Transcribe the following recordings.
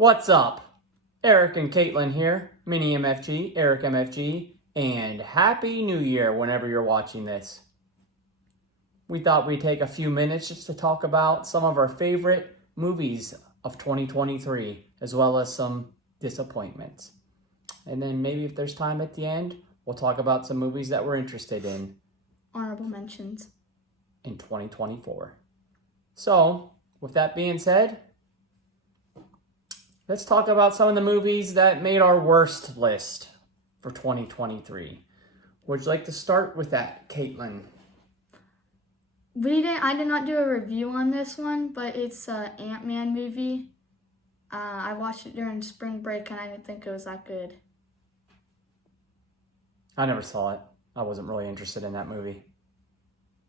What's up? Eric and Caitlin here, Mini MFG, Eric MFG, and Happy New Year whenever you're watching this. We thought we'd take a few minutes just to talk about some of our favorite movies of 2023, as well as some disappointments. And then maybe if there's time at the end, we'll talk about some movies that we're interested in. Honorable mentions. In 2024. So, with that being said, let's talk about some of the movies that made our worst list for 2023. Would you like to start with that, Caitlin? I did not do a review on this one, but it's an Ant-Man movie. I watched it during spring break and I didn't think it was that good. I never saw it. I wasn't really interested in that movie.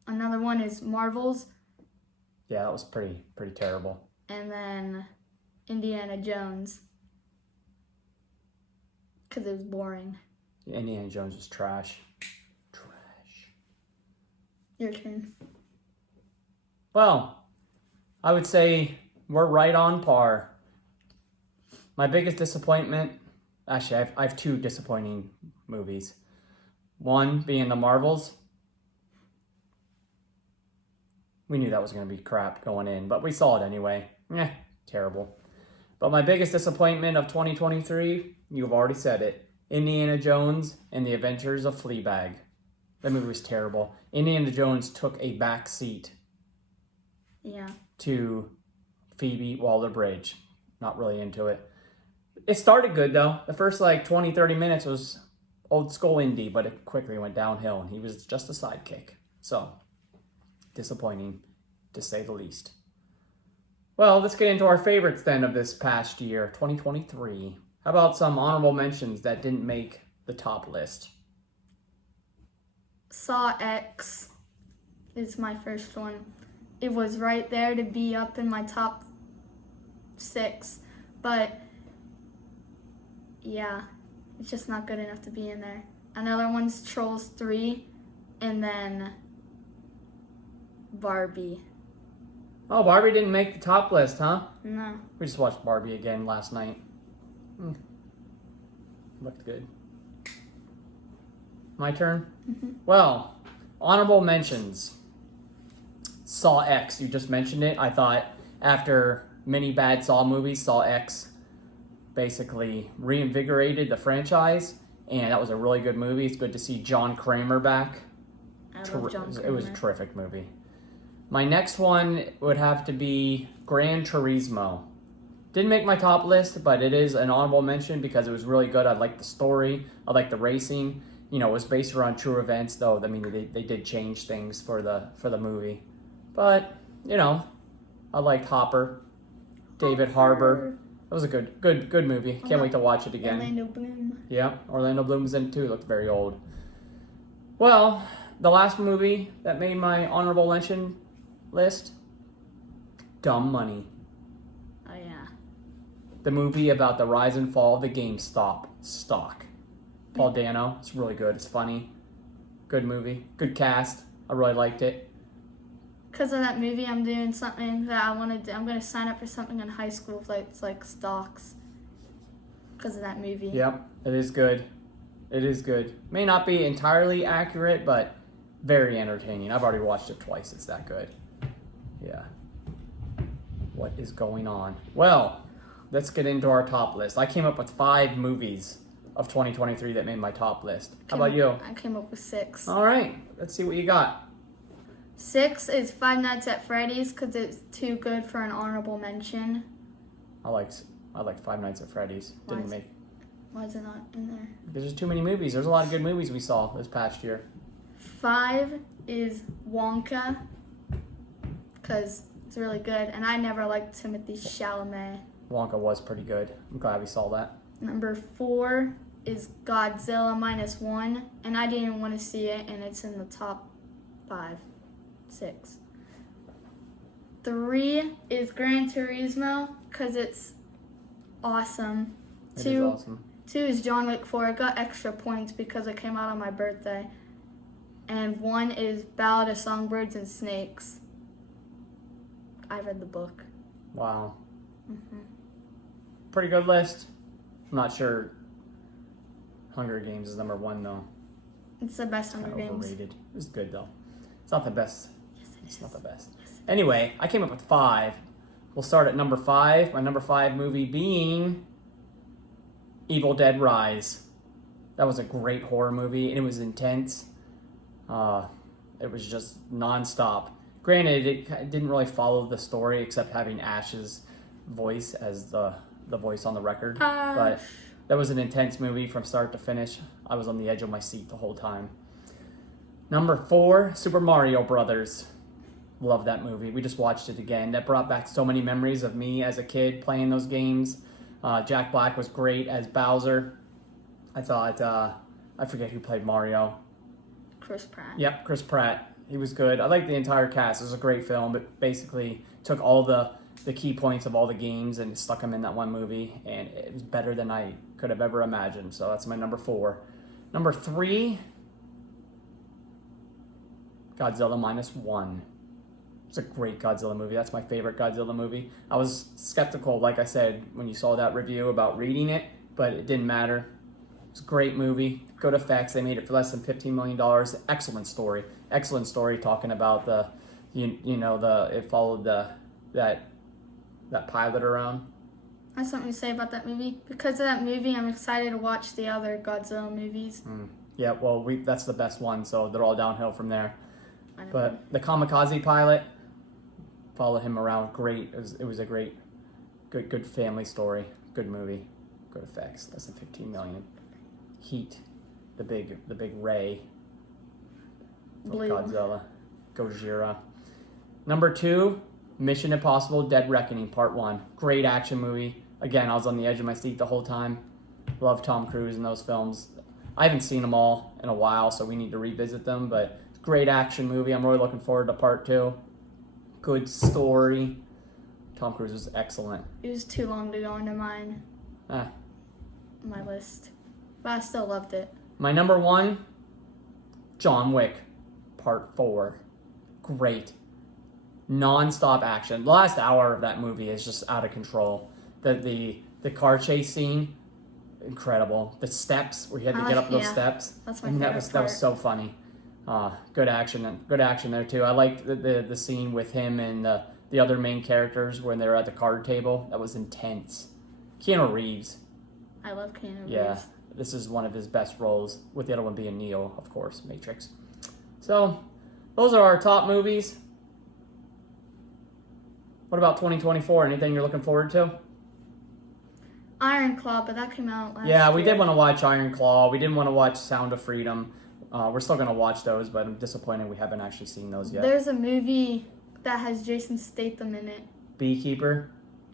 Another one is Marvels, Yeah, that was pretty terrible. and then Indiana Jones, because it was boring. Indiana Jones was trash. Your turn. Well, I would say we're right on par. My biggest disappointment, actually, I have two disappointing movies. One being the Marvels. We knew that was going to be crap going in, but we saw it anyway. Terrible. But my biggest disappointment of 2023, you've already said it, Indiana Jones and the Adventures of Fleabag. That movie was terrible. Indiana Jones took a back seat to Phoebe Waller-Bridge. Not really into it. It started good though. The first 20, 30 minutes was old school indie, but it quickly went downhill and he was just a sidekick. So, disappointing to say the least. Well, let's get into our favorites then of this past year, 2023. How about some honorable mentions that didn't make the top list? Saw X is my first one. It was right there to be up in my top 6, but yeah, it's just not good enough to be in there. Another one's Trolls 3, and then Barbie. Oh, Barbie didn't make the top list, huh? No. We just watched Barbie again last night. Looked good. My turn? Mm-hmm. Well, honorable mentions. Saw X, you just mentioned it. I thought after many bad Saw movies, Saw X basically reinvigorated the franchise, and that was a really good movie. It's good to see John Kramer back. I love John Kramer. It was a terrific movie. My next one would have to be Gran Turismo. Didn't make my top list, but it is an honorable mention because it was really good. I liked the story. I liked the racing. You know, it was based around true events, though. I mean, they did change things for the movie. But, you know, I liked Hopper, David Harbour. It was a good movie. Can't wait to watch it again. Orlando Bloom. Yeah, Orlando Bloom's in it too. Looked very old. Well, the last movie that made my honorable mention list, Dumb Money. Oh, yeah. The movie about the rise and fall of the GameStop stock. Paul Dano. It's really good. It's funny. Good movie. Good cast. I really liked it. Because of that movie, I'm doing something that I want to do. I'm going to sign up for something in high school like stocks. Because of that movie. Yep, it is good. It is good. May not be entirely accurate, but very entertaining. I've already watched it twice. It's that good. Yeah. What is going on? Well, let's get into our top list. I came up with 5 movies of 2023 that made my top list. How about you? I came up with 6. All right. Let's see what you got. 6 is Five Nights at Freddy's because it's too good for an honorable mention. I liked Five Nights at Freddy's. Why is it not in there? Because there's too many movies. There's a lot of good movies we saw this past year. 5 is Wonka because it's really good, and I never liked Timothée Chalamet. Wonka was pretty good. I'm glad we saw that. Number 4 is Godzilla -1, and I didn't want to see it, and it's in the top 5, 6. 3 is Gran Turismo because it's awesome. It is awesome. 2 is John Wick 4. I got extra points because it came out on my birthday. And 1 is Ballad of Songbirds and Snakes. I read the book. Wow. pretty good list. I'm not sure Hunger Games is number 1 though. It's the best Kind Hunger of Games. overrated. It was good though. It's not the best. Yes, It's not the best. Anyway, I came up with 5. We'll start at number 5. My number 5 movie being Evil Dead Rise. That was a great horror movie, and it was intense. It was just nonstop. Granted, it didn't really follow the story except having Ash's voice as the voice on the record. But that was an intense movie from start to finish. I was on the edge of my seat the whole time. Number 4, Super Mario Brothers. Love that movie. We just watched it again. That brought back so many memories of me as a kid playing those games. Jack Black was great as Bowser. I thought, I forget who played Mario. Chris Pratt. Yep, Chris Pratt. He was good. I liked the entire cast. It was a great film, but basically took all the key points of all the games and stuck them in that one movie, and it was better than I could have ever imagined. So that's my number 4. Number 3, Godzilla Minus One. It's a great Godzilla movie. That's my favorite Godzilla movie. I was skeptical, like I said, when you saw that review about reading it, but it didn't matter. It's a great movie. Good effects. They made it for less than $15 million. Excellent story. Excellent story talking about it followed that pilot around. I have something to say about that movie. Because of that movie, I'm excited to watch the other Godzilla movies. Yeah, well, that's the best one, so they're all downhill from there. But the Kamikaze pilot, followed him around. Great. It was a great, good family story. Good movie. Good effects. Less than 15 million. Heat, the big ray of Blue. Godzilla, Gojira. Number 2, Mission Impossible: Dead Reckoning Part 1. Great action movie. Again, I was on the edge of my seat the whole time. Love Tom Cruise in those films. I haven't seen them all in a while, so we need to revisit them. But great action movie. I'm really looking forward to Part 2. Good story. Tom Cruise was excellent. It was too long to go into my list. But I still loved it. My number 1, John Wick, Part 4. Great. Non-stop action. The last hour of that movie is just out of control. The car chase scene, incredible. The steps, where you had to get up those steps. That's my favorite part. That was so funny. Good action there too. I liked the scene with him and the other main characters when they were at the card table. That was intense. Keanu Reeves. I love Keanu Reeves. Yeah. This is one of his best roles, with the other one being Neo, of course, Matrix. So, those are our top movies. What about 2024? Anything you're looking forward to? Iron Claw, but that came out last Yeah, we year. did want to watch Iron Claw. We didn't want to watch Sound of Freedom. We're still going to watch those, but I'm disappointed we haven't actually seen those yet. There's a movie that has Jason Statham in it. Beekeeper?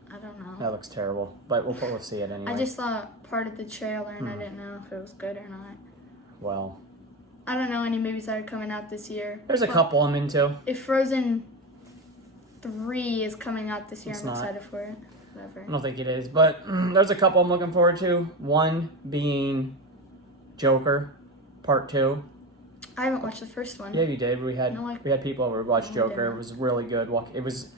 I don't know. That looks terrible, but we'll see it anyway. I just saw part of the trailer and I didn't know if it was good or not. Well, I don't know any movies that are coming out this year. there's a couple I'm into. If Frozen 3 is coming out this year, It's I'm not. excited for it. Whatever. I don't think it is, but there's a couple I'm looking forward to. One being Joker, Part 2. I haven't watched the first one. Yeah, you did. We had No, people over to watch No, I Joker. didn't. It was really good. It was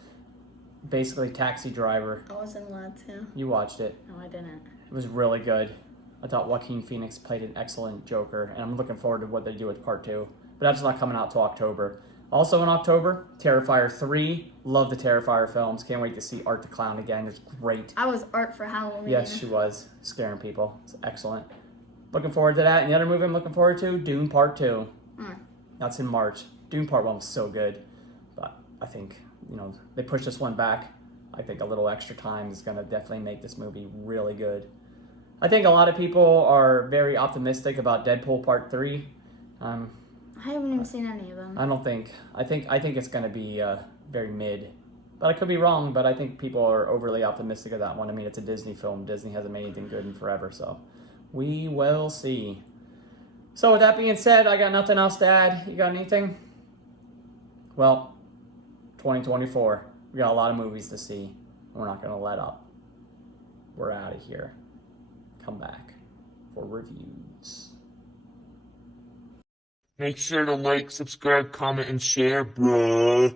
basically Taxi Driver. I wasn't allowed to. You watched it. No, I didn't. It was really good. I thought Joaquin Phoenix played an excellent Joker, and I'm looking forward to what they do with Part 2. But that's not coming out till October. Also in October, Terrifier 3. Love the Terrifier films. Can't wait to see Art the Clown again. It's great. I was Art for Halloween. Yes, she was. Scaring people. It's excellent. Looking forward to that. And the other movie I'm looking forward to, Dune Part 2. That's in March. Dune Part 1 was so good. But I think, they pushed this one back. I think a little extra time is going to definitely make this movie really good. I think a lot of people are very optimistic about Deadpool Part 3. I haven't even seen any of them. I don't think. I think it's going to be very mid. But I could be wrong, but I think people are overly optimistic of that one. I mean, it's a Disney film. Disney hasn't made anything good in forever, so we will see. So with that being said, I got nothing else to add. You got anything? Well, 2024. We got a lot of movies to see. We're not going to let up. We're out of here. Come back for reviews. Make sure to like, subscribe, comment, and share, bruh.